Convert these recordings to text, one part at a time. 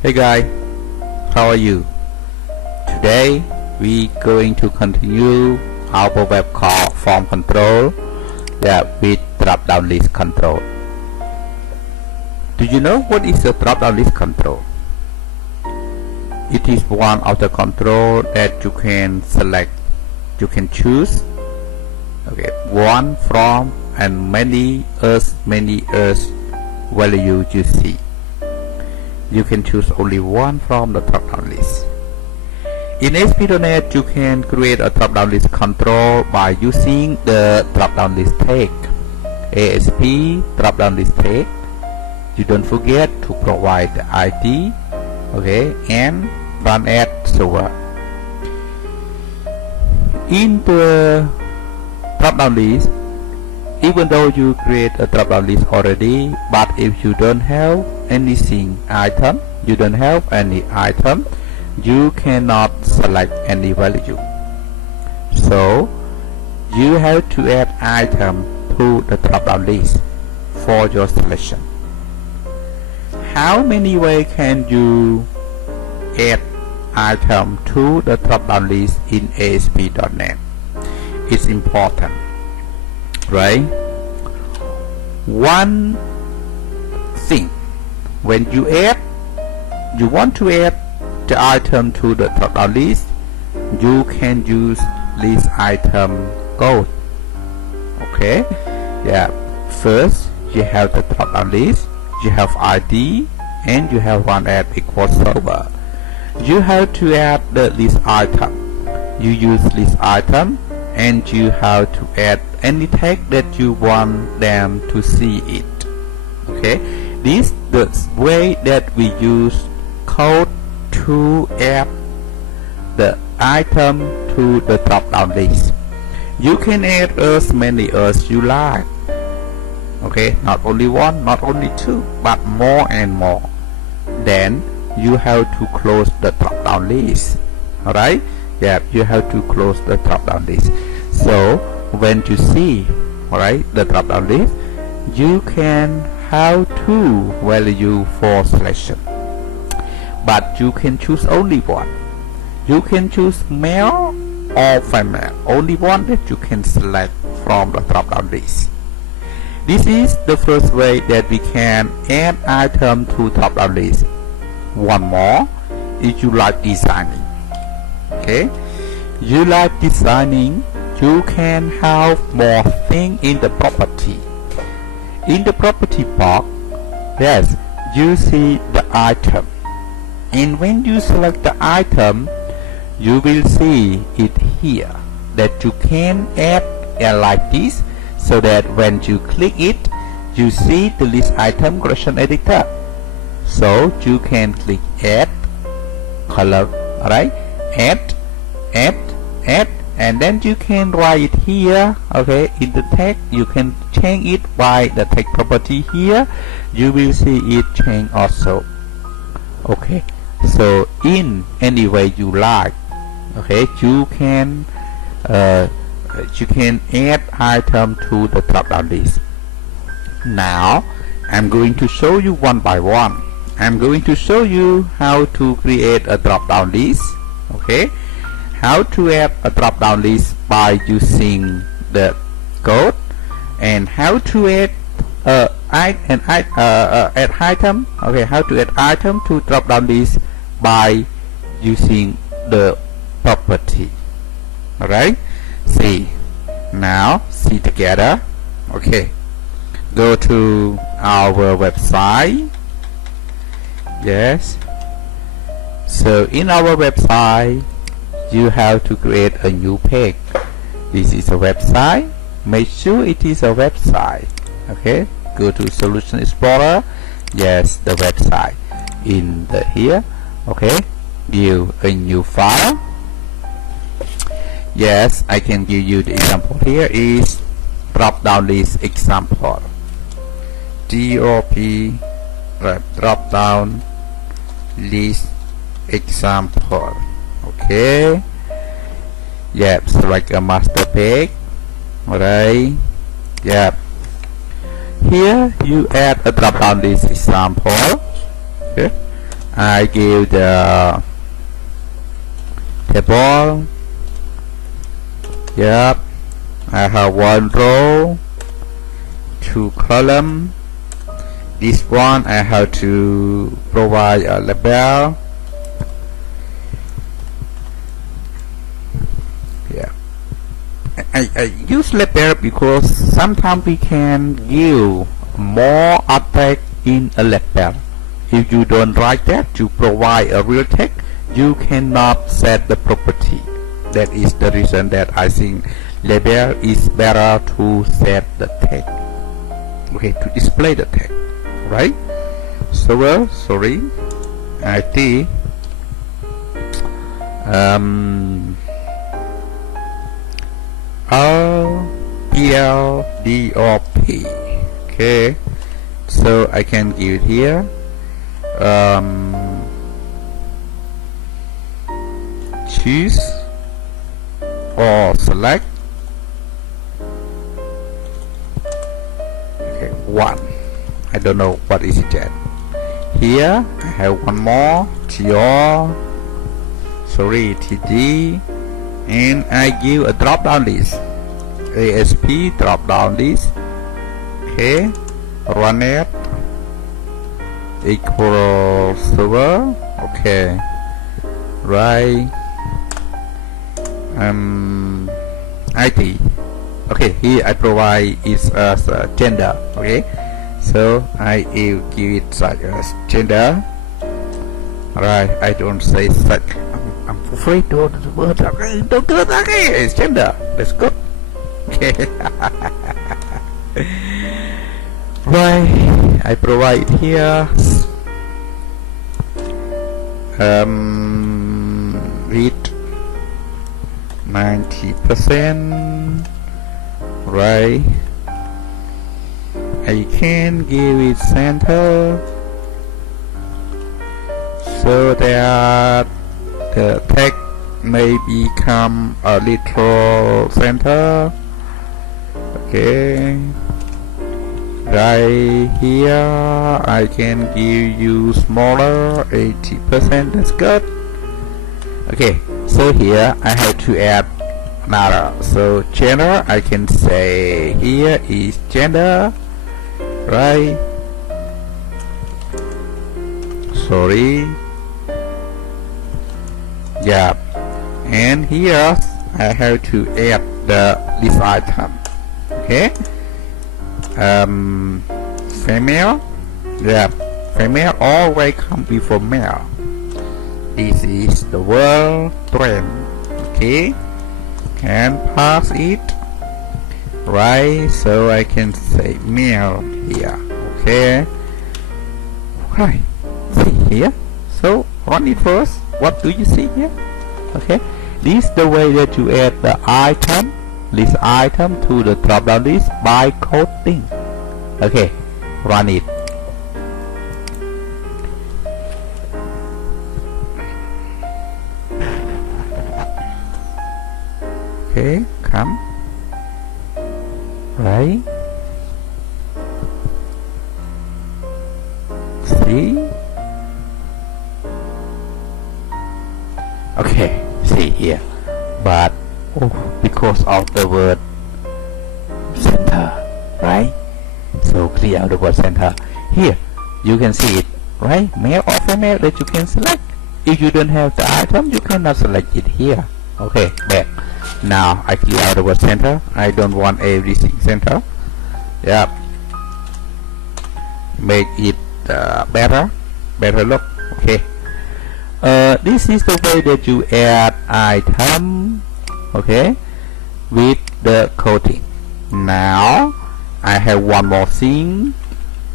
Hey guys, how are you? Today we going to continue our web call form control with drop down list control. Do you know what is a drop down list control? It is one of the control that you can select, you can choose one from and many as value you see. You can choose only one from the drop-down list. In ASP.NET, you can create a drop-down list control by using the drop-down list tag. ASP drop-down list tag. You don't forget to provide the ID, and run at server. In the drop-down list, even though you create a drop-down list already, but if you don't have any item, you cannot select any value. So you have to add item to the drop-down list for your selection. How many ways can you add item to the drop-down list in ASP.NET? It's important, right? One thing, when you want to add the item to the drop-down list, you can use list item code. First you have the drop-down list, you have ID, and you have run at equals server. You have to add the list item. You use list item, and you have to add any tag that you want them to see it. This is the way that we use code to add the item to the drop-down list. You can add as many as you like. Not only one, not only two, but more and more. Then you have to close the drop-down list. Alright? You have to close the drop-down list. So when you see the drop-down list, you can have two value for selection, but you can choose only one. You can choose male or female, only one that you can select from the drop-down list. This is the first way that we can add item to drop-down list. One more, if you like designing, you like designing, you can have more things in the property. In the property box, you see the item, and when you select the item, you will see it here that you can add like this, so that when you click it, you see the list item collection editor. So you can click add color, add, and then you can write it here. In the tag, you can change it by the tag property here. You will see it change also. So in any way you like, you can add item to the drop-down list. Now I'm going to show you one by one. I'm going to show you how to create a drop-down list. How to add a drop-down list by using the code, and how to add item. How to add item to drop-down list by using the property. See together. Go to our website. So in our website, you have to create a new page. This is a website. Make sure it is a website. Go to Solution Explorer. The website. In the here, view a new file. I can give you the example. Here is drop-down list example. Drop-down list example. Select a master page. Here you add a drop-down list example. I give the table. Yep, I have one row, two column. This one I have to provide a label. Yeah, I use label because sometimes we can give more object in a label. If you don't write that to provide a real text, you cannot set the property. That is the reason that I think label is better to set the text. Okay, to display the text, right? So sorry, I think LPLDOP. Okay, so I can give it here. Choose or select. Okay, one. I don't know what is it yet. Here I have one more TR, sorry, TD, and I give a drop down list. ASP drop down list. Okay, run it equal server. Okay, right. ID. Okay, here I provide is as a gender. Okay, so I will give it such as gender. Right, I don't say such. I'm afraid to the word. Okay, don't do it. Okay, it's gender. Let's go. Okay. Right, I provide here. Read 90%. Right, I can give it center so that the text may become a little center. Okay, right here I can give you smaller 80%. That's good. Okay, so here I have to add another. So gender, I can say here is gender, right? Sorry. Yeah, and here I have to add the list item. Okay, female. Yeah, female always come before male. This is the world trend. Okay, can pass it, right? So I can say male here. Okay, right, see here. So run it first. What do you see here? Okay, this is the way that you add the item, list item to the drop down list by coding. Okay, run it. Okay, come, right, see, okay, see here, but because of the word center, right, so clear out the word center. Here you can see it, right, male or female that you can select. If you don't have the item, you cannot select it here. Okay, back. Now I clear out the word center. I don't want everything center. Yeah, make it better look. Okay, this is the way that you add item, okay, with the coding. Now I have one more thing.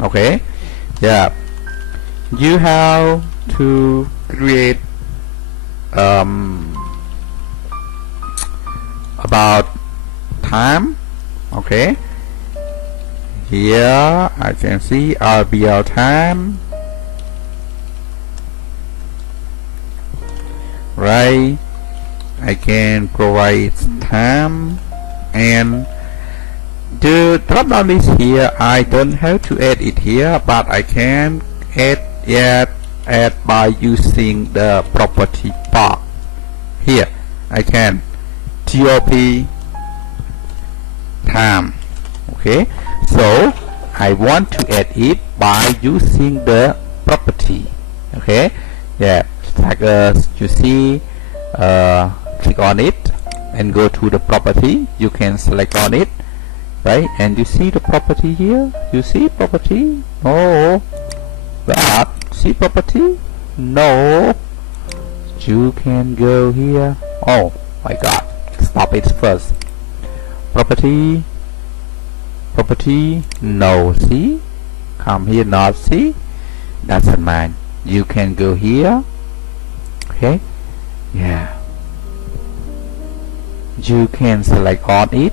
Okay, yeah, you have to create about time. Okay, here I can see RBL time, right. I can provide time, and the drop down list here I don't have to add it here, but I can add it add by using the property bar. Here I can top time. Okay, so I want to add it by using the property. Okay, yeah, like you see, click on it and go to the property. You can select on it, right? And you see the property here. You see property? No. But see property? No. You can go here. Oh my God! Stop it first. Property. Property. No. See? Come here. Not see. Doesn't mind. You can go here. Okay. Yeah. You can select on it.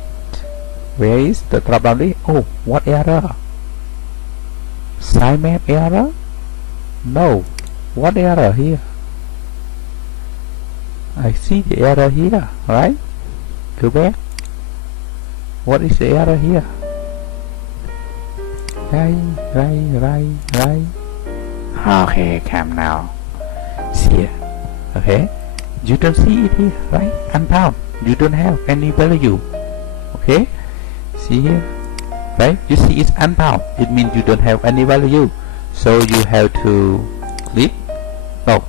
Where is the drop down list? Oh, what error? Sitemap error? No. What error here? I see the error here, right? Go back. What is the error here? Right. Okay, come now. See here. Okay. You don't see it here, right? Unbound. You don't have any value. Okay. See here, right? You see it's unbound. It means you don't have any value. So you have to click. No.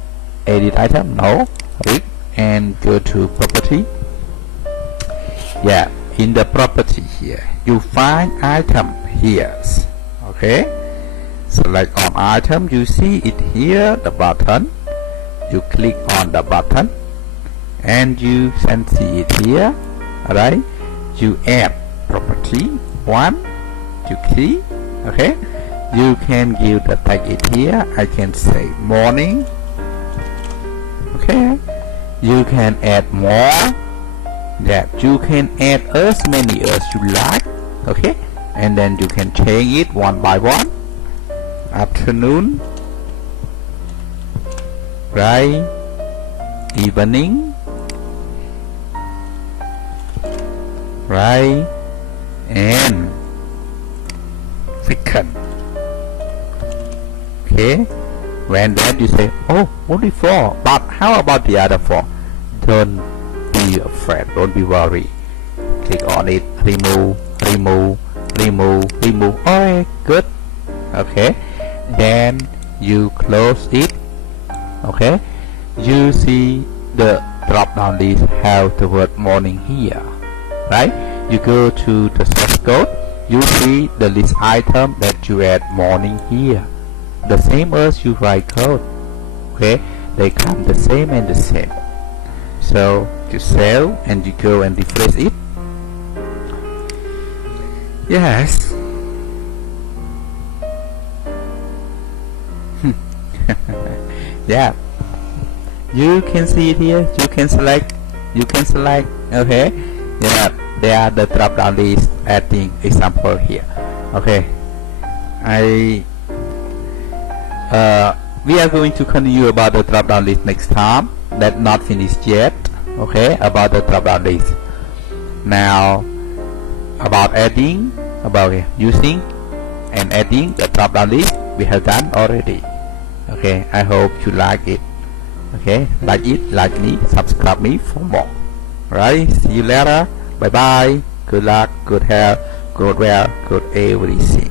Edit item. No. Click and go to property. Yeah. In the property here, you find item here. Okay. Select on item. You see it here. The button. You click on the button, and you can see it here. Right? You add property 1 to 3. Okay, you can give the tag it here. I can say morning. Okay, you can add more. That you can add as many as you like. Okay, and then you can change it one by one. Afternoon, right? Evening, right? And weekend. Okay, when that you say, oh, only 4, but how about the other 4? Don't be afraid, don't be worried. Click on it, remove. Okay, good. Okay, then you close it. Okay, you see the drop down list have the word morning here, right? You go to the source code, you see the list item that you add morning here, the same as you write code. Okay, they come the same and the same. So you save and you go and refresh it. Yes. Yeah, you can see it here. You can select. Okay, yeah, there are the drop down list adding example here. Okay, we are going to continue about the drop down list next time. That's not finished yet. Okay, about the drop down list. Now about adding, about using and adding the drop down list, we have done already. Okay, I hope you like it. Okay, like me, subscribe me for more. Right, see you later. Bye bye. Good luck, good health, good wealth, good everything.